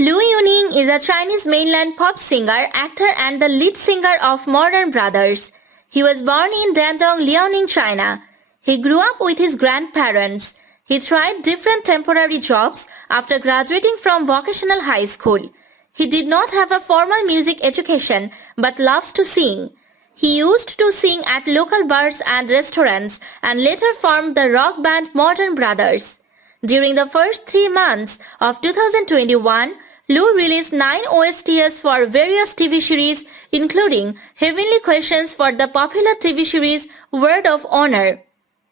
Lu Yuning is a Chinese mainland pop singer, actor and the lead singer of Modern Brothers. He was born in Dandong, Liaoning, China. He grew up with his grandparents. He tried different temporary jobs after graduating from vocational high school. He did not have a formal music education but loves to sing. He used to sing at local bars and restaurants and later formed the rock band Modern Brothers. During the first 3 months of 2021, Lu released 9 OSTs for various TV series including Heavenly Questions for the popular TV series Word of Honor.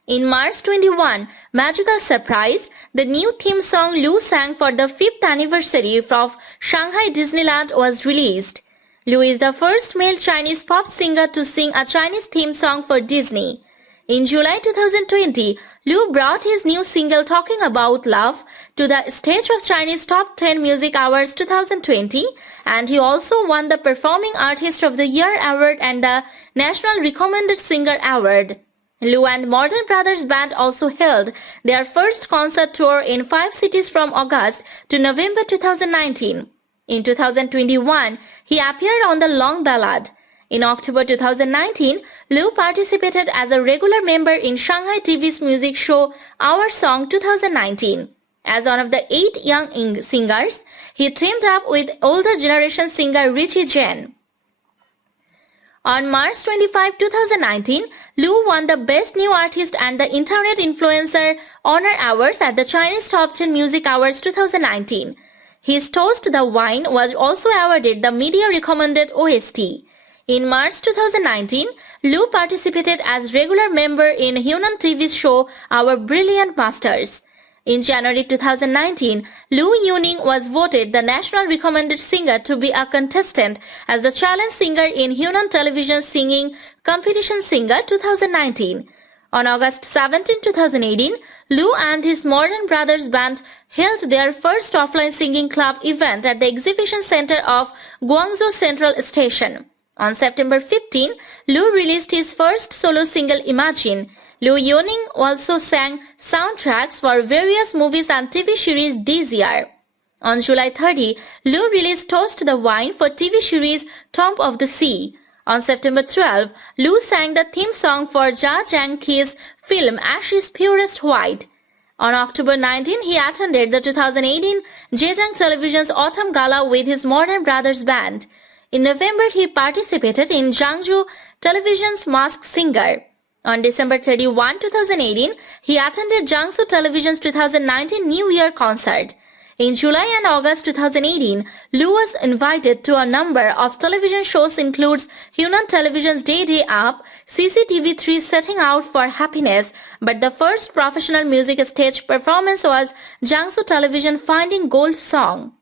In March 21, Magical Surprise, the new theme song Lu sang for the 5th anniversary of Shanghai Disneyland was released. Lu is the first male Chinese pop singer to sing a Chinese theme song for Disney. In July 2020, Lu brought his new single Talking About Love to the stage of Chinese Top 10 Music Awards 2020, and he also won the Performing Artist of the Year award and the National Recommended Singer award. Lu and Modern Brothers Band also held their first concert tour in 5 cities from August to November 2019. In 2021, he appeared on The Long Ballad. In October 2019, Lu participated as a regular member in Shanghai TV's music show Our Song 2019. As one of the 8 young singers, he teamed up with older generation singer Richie Jen. On March 25, 2019, Lu won the Best New Artist and the Internet Influencer Honor Awards at the Chinese Top 10 Music Awards 2019. His Toast the Wine was also awarded the Media Recommended OST. In March 2019, Lu participated as regular member in Hunan TV's show Our Brilliant Masters. In January 2019, Lu Yuning was voted the National Recommended Singer to be a contestant as the challenge singer in Hunan Television Singing Competition Singer 2019. On August 17, 2018, Lu and his Modern Brothers Band held their first offline singing club event at the Exhibition Center of Guangzhou Central Station. On September 15, Lu released his first solo single Imagine. Lu Yuning also sang soundtracks for various movies and TV series this year. On July 30, Lu released Toast the Wine for TV series Top of the Sea. On September 12, Lu sang the theme song for Jia Zhangqi's film Ashes Purest White. On October 19, he attended the 2018 Zhejiang Television's Autumn Gala with his Modern Brothers Band. In November, he participated in Jiangsu Television's Masked Singer. On December 31, 2018, he attended Jiangsu Television's 2019 New Year concert. In July and August 2018, Lu was invited to a number of television shows includes Hunan Television's Day Day Up, CCTV3 Setting Out for Happiness, but the first professional music stage performance was Jiangsu Television Finding Gold Song.